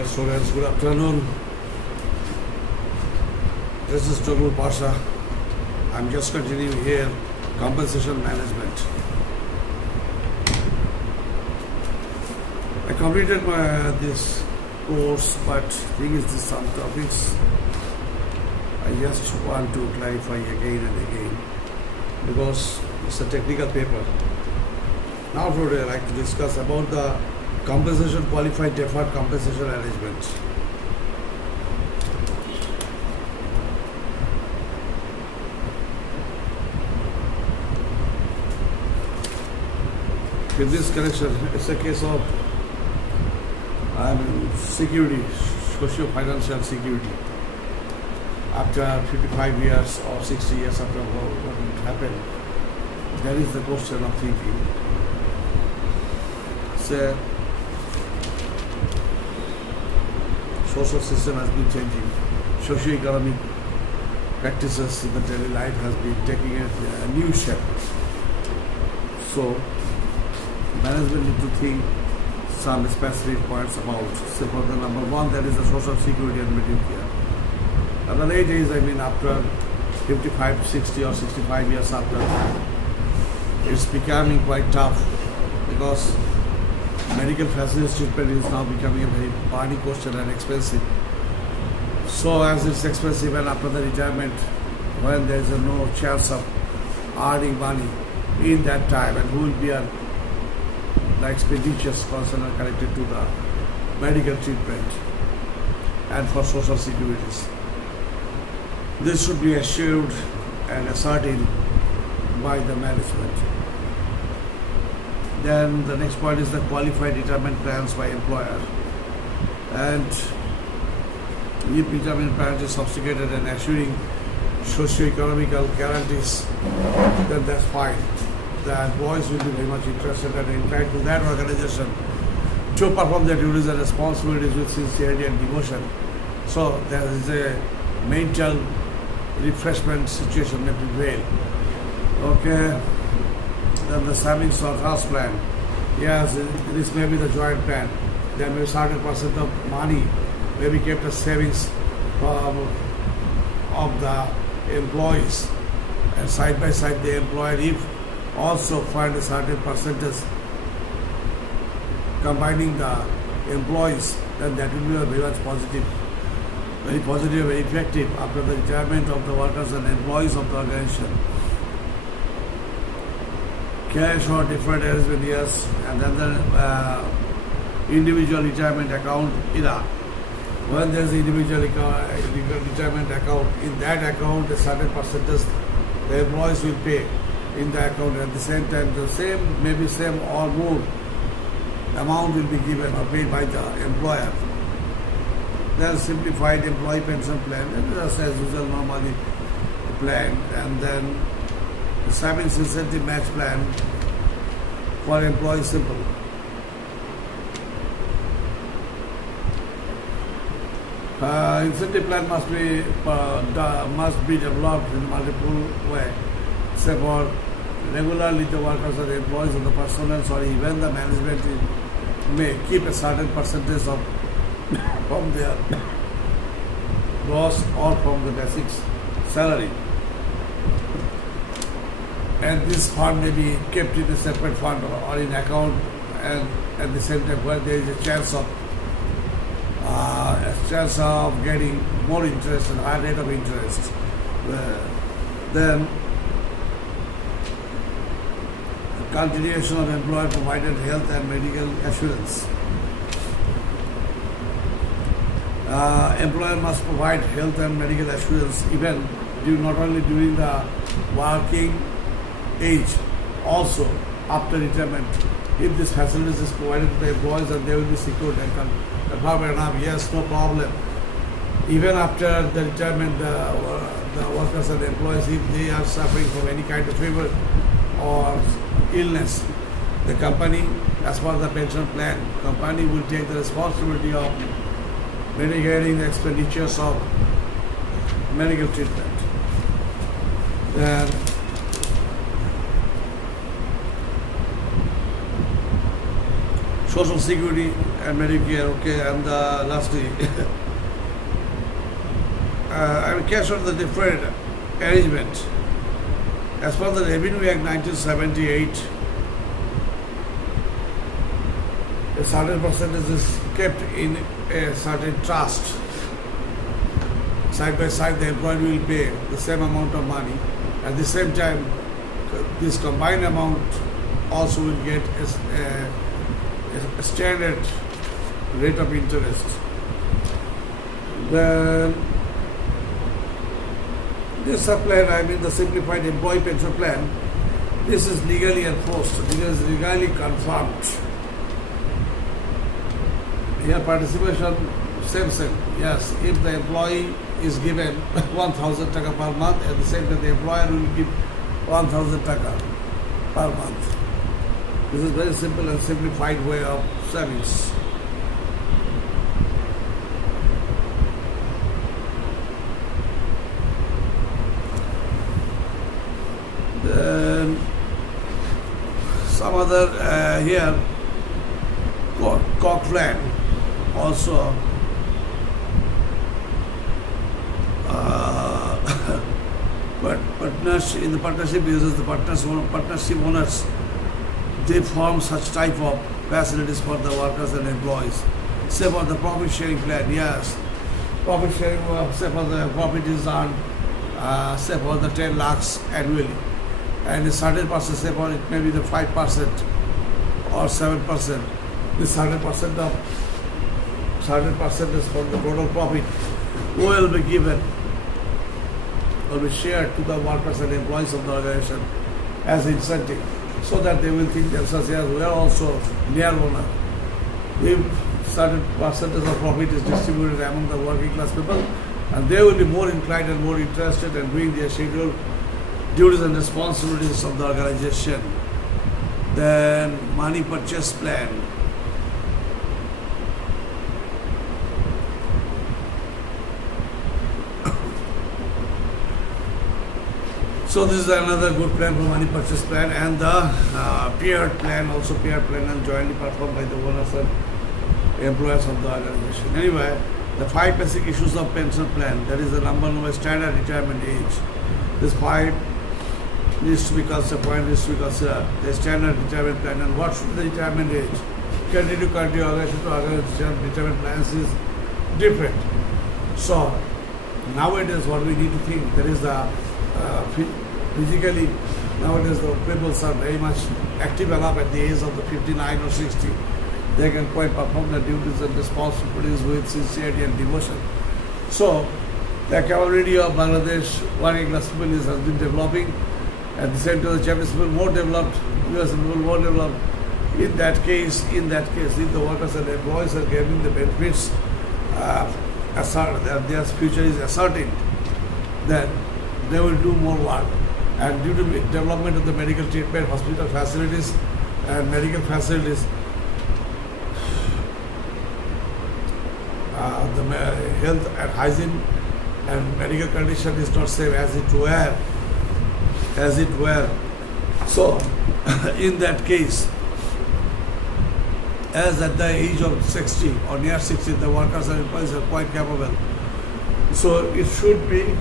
Dear students, good afternoon. This is Zoglul Pasha. I'm just continuing here, compensation management. I completed this course, but thing is, this some topics I just want to clarify again and again because it's a technical paper. Now today I'd like to discuss about the compensation qualified deferred compensation arrangement. In this connection, it's a case of security, socio-financial security. After 55 years or 60 years after what would happen, that is the question of thinking. So, social system has been changing. Socio-economic practices in the daily life has been taking a new shape. So, management need to think some specific points about. So, for the number one, that is the social security and medical care. At the late age, after 55, 60 or 65 years after, it's becoming quite tough because medical facilities treatment is now becoming a very burning question and expensive. So as it's expensive and after the retirement, when there is no chance of earning money in that time, and who will be the expenditures concerned connected to the medical treatment and for social securities. This should be assured and ascertained by the management. Then the next point is the qualified retirement plans by employer. And if retirement plan is sophisticated and assuring socio-economical guarantees, then that's fine. The employees will be very much interested and inclined to that organization to perform their duties and responsibilities with sincerity and devotion. So there is a mental refreshment situation may prevail. Okay. Then the savings or trust plan. Yes, this may be the joint plan. There may be certain percent of money may be kept as savings of the employees, and side by side the employer if also find a certain percentage combining the employees, then that will be a very much positive, very effective after the retirement of the workers and employees of the organization. Cash or deferred arrangement, yes, and then the individual retirement account era. When there is individual retirement account, in that account a certain percentage the employees will pay in the account. At the same time, the same or more amount will be given or paid by the employer. Then simplified employee pension plan, and just as usual normally plan, and then the savings incentive match plan for employees simple. Incentive plan must be developed in multiple ways. Say for regularly the workers or the employees of the personnel or even the management may keep a certain percentage of from their gross or from the basic salary. And this fund may be kept in a separate fund or in account, and at the same time where there is a chance of getting more interest and higher rate of interest. Then the continuation of employer provided health and medical assurance. Employer must provide health and medical assurance even not only during the working age, also after retirement. If this facilities is provided to the employees, and they will be secured and confirmed enough, yes, no problem. Even after the retirement, the workers and the employees, if they are suffering from any kind of fever or illness, the company, as per the pension plan, company will take the responsibility of mitigating the expenditures of medical treatment. Then Social Security and Medicare, okay, and lastly, I will cash out the deferred arrangement. As per the Revenue Act 1978, a certain percentage is kept in a certain trust. Side by side, the employee will pay the same amount of money. At the same time, this combined amount also will get a standard rate of interest. Then this plan, I mean the simplified employee pension plan, this is legally enforced, this is legally confirmed. Here participation, same. Yes, if the employee is given 1,000 taka per month, at the same time the employer will give 1,000 taka per month. This is very simple and simplified way of savings. Then some other here, hoque plan also. But partnership, in the partnership uses the partnership owners, they form such type of facilities for the workers and employees. Say for the profit sharing plan, yes, profit sharing, say for the profit is earned, say for the 10 lakhs annually, and a certain percent, say for it may be the 5% or 7%. This 100% of certain percentage for the total profit will be given, will be shared to the workers and employees of the organization as incentive, so that they will think themselves, yes, we are also near owner. If certain percentage of profit is distributed among the working class people, and they will be more inclined and more interested in doing their scheduled duties and responsibilities of the organization. Then money purchase plan. So this is another good plan for money purchase plan, and the paired plan, also paired plan and jointly performed by the owners and employers of the organization. Anyway, the 5 basic issues of pension plan, that is the number one, standard retirement age. This 5 needs to be considered, point needs to be considered. The standard retirement plan, and what should the retirement age? Country to country, organization to organization, retirement plans is different. So nowadays what we need to think, there is the physically, nowadays the people are very much active enough at the age of the 59 or 60. They can quite perform their duties and responsibilities with sincerity and devotion. So the capability of Bangladesh working class people has been developing. At the same time, the Japanese people more developed, US people more developed. In that case, if the workers and employees are getting the benefits, their future is ascertained, then they will do more work. And due to development of the medical treatment, hospital facilities and medical facilities, the health and hygiene and medical condition is not same as it were. So in that case, as at the age of 60 or near 60, the workers and employees are quite capable. So it should be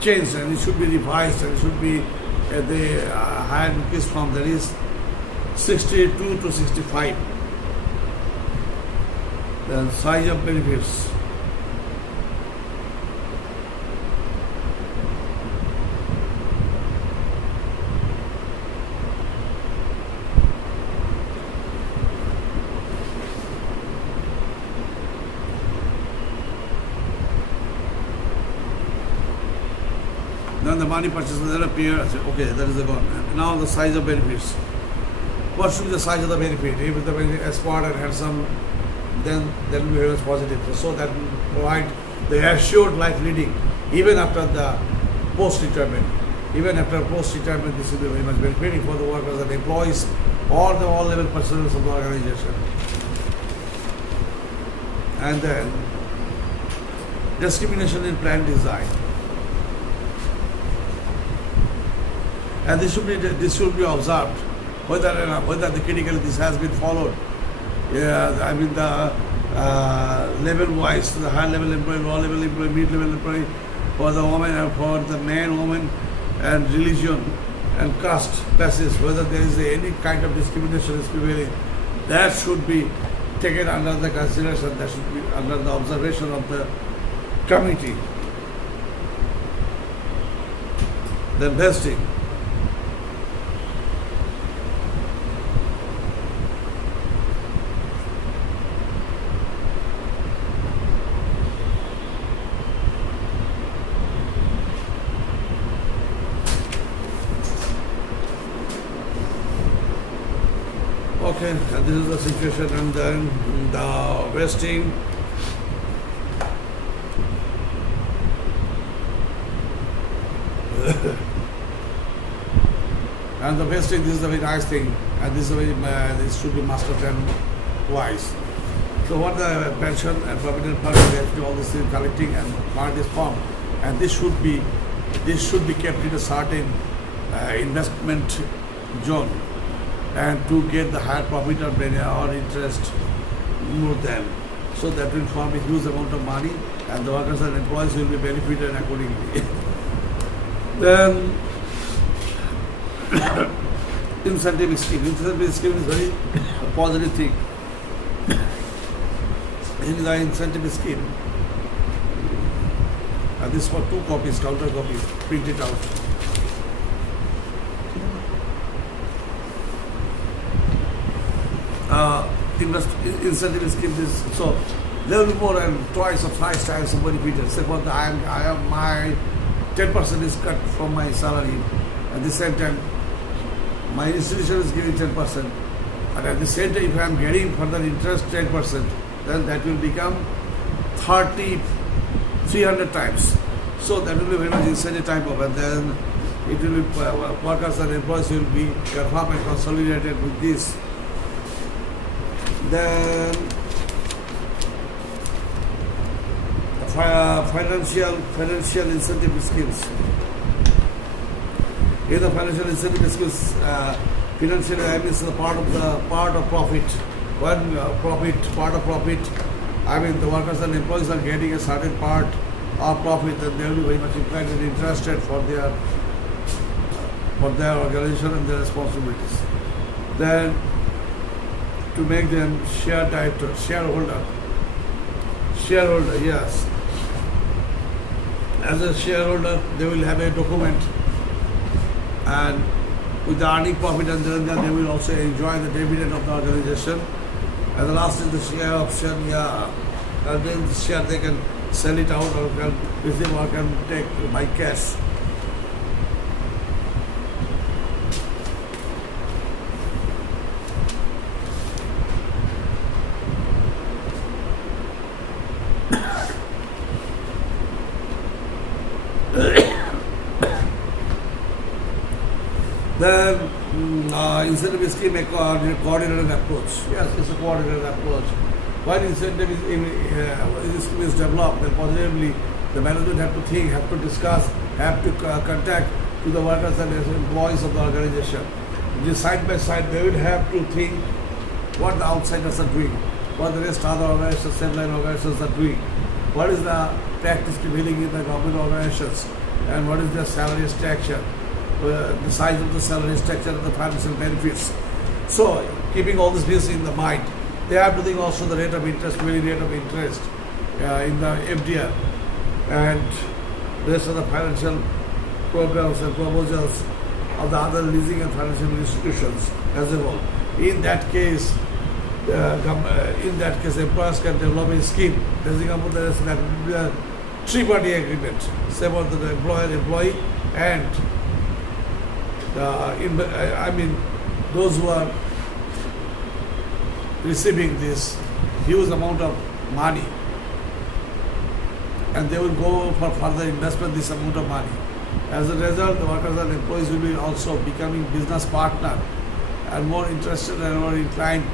changed and it should be revised, and it should be the higher increase from, that is 62 to 65. The size of benefits. Then the money purchase will appear, okay, that is the one. Now the size of benefits. What should be the size of the benefit? If the benefit is smart and handsome, then that will be very much positive. So that will provide the assured life leading even after the post-retirement. Even after post-retirement, this will be very much benefiting for the workers and employees or the all-level personnel of the organization. And then discrimination in plan design. And this should be observed whether the critically this has been followed. Yeah, I mean the level wise, the high level employee, low level employee, mid level employee, for the woman and for the man, woman, and religion and caste basis, whether there is any kind of discrimination is prevailing, that should be taken under the consideration, that should be under the observation of the committee. Then vesting. Okay, and this is the situation, and then the vesting. And the vesting, this is a very nice thing, and this is a very, this should be master plan wise. So what the pension and provident fund, they have to do all this thing, collecting and fund is formed, and this should be kept in a certain investment zone, and to get the higher profit or interest more than. So that will form a huge amount of money, and the workers and employees will be benefited accordingly. Then incentive scheme. Incentive scheme is very positive thing. In the incentive scheme, and this for 2 copies, counter copies, print it out. Incentive scheme is so there will be more than twice or thrice times of benefited. Say for the I have my 10% is cut from my salary. At the same time, my institution is giving 10%. And at the same time, if I am getting further interest 10%, then that will become 300 times. So that will be very much incentive type of, and then it will be workers and employees will be confirmed and consolidated with this. Then financial incentive schemes. In the financial incentive schemes, financial is the part of profit. One part of profit. I mean, the workers and employees are getting a certain part of profit, and they will be very much inclined and interested for their organization and their responsibilities. Then to make them shareholder, yes. As a shareholder, they will have a document, and with the earning profit, and then they will also enjoy the dividend of the organization. And the last is the share option, yeah. And then the share they can sell it out, or can receive, or can take by cash. Then incentive scheme a coordinated approach. Yes, it's a coordinated approach. When incentive scheme is developed, then positively the management have to think, have to discuss, have to contact to the workers and employees of the organization. Just side by side, they will have to think what the outsiders are doing, what the rest other organizations, same-line organizations are doing, what is the practice prevailing in the government organizations, and what is their salary structure, the size of the salary structure and the financial benefits. So, keeping all this views in the mind, they have to think also the rate of interest, very rate of interest in the FDR, and the rest of the financial programs and proposals of the other leasing and financial institutions as a whole. In that case, employers can develop a scheme. That will be a three-party agreement. Say about the employer, employee, and those who are receiving this huge amount of money, and they will go for further investment this amount of money. As a result, the workers and employees will be also becoming business partner and more interested and more inclined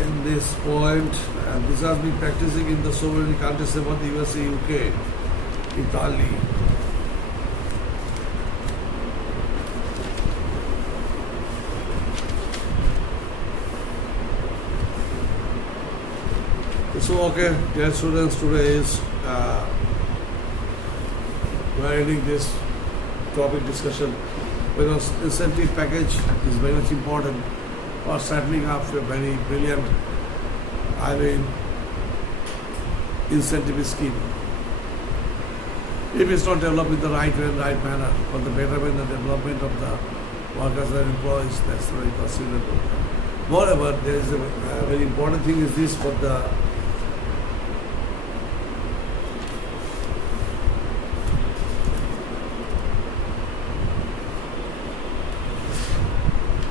in this point. And this has been practicing in the so many countries about the USA, UK, Italy. So, okay, dear students, today is we are ending this topic discussion because incentive package is very much important for settling up a very brilliant, incentive scheme. If it's not developed in the right way and right manner for the betterment and development of the workers and employees, that's very considerable. Moreover, there is a very important thing is this for the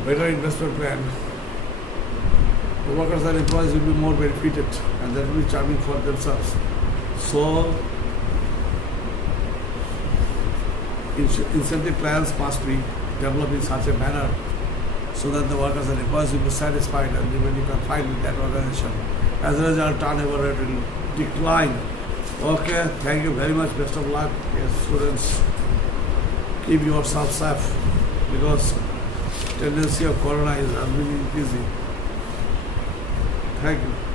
better investment plan. The workers and employees will be more benefited and that will be charming for themselves. So, incentive plans must be developed in such a manner so that the workers and employees will be satisfied and when you can find with that organization. As a result, turnover rate will decline. Okay, thank you very much. Best of luck. Yes, students, keep yourself safe because tendency of corona is increasing. Thank you.